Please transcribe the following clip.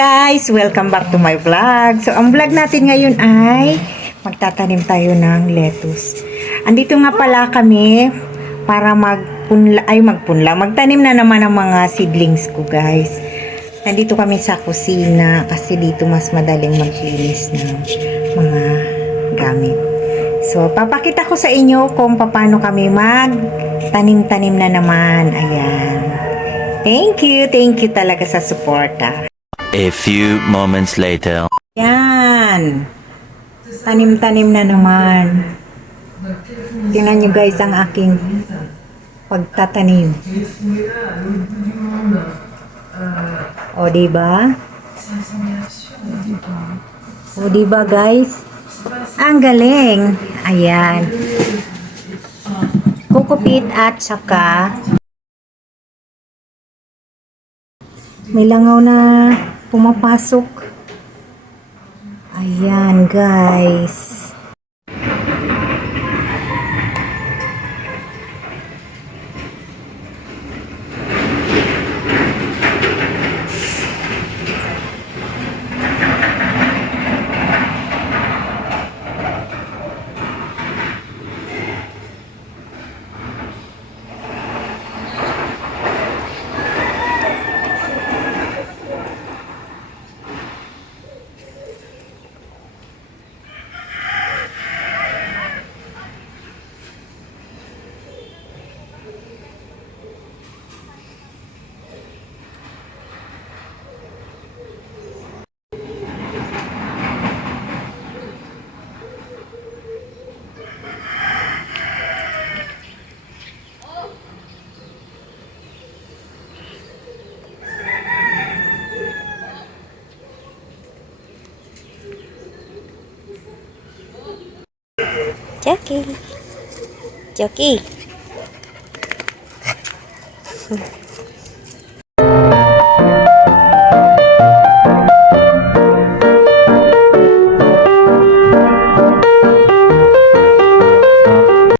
guys! Welcome back to my vlog. So, ang vlog natin ngayon ay magtatanim tayo ng lettuce. Andito nga pala kami para magtanim na naman ng mga seedlings ko, guys. Nandito kami sa kusina kasi dito mas madaling maglinis ng mga gamit. So, papakita ko sa inyo kung paano kami magtanim-tanim na naman. Ayan. Thank you talaga sa suporta. A few moments later. Yan. Tanim-tanim na naman. Tingnan nyo guys ang aking pagtatanim. O, diba? O, diba guys? Ang galing. Ayan. Kukupit at saka may langaw na pumapasok. Ayan, guys. Joki.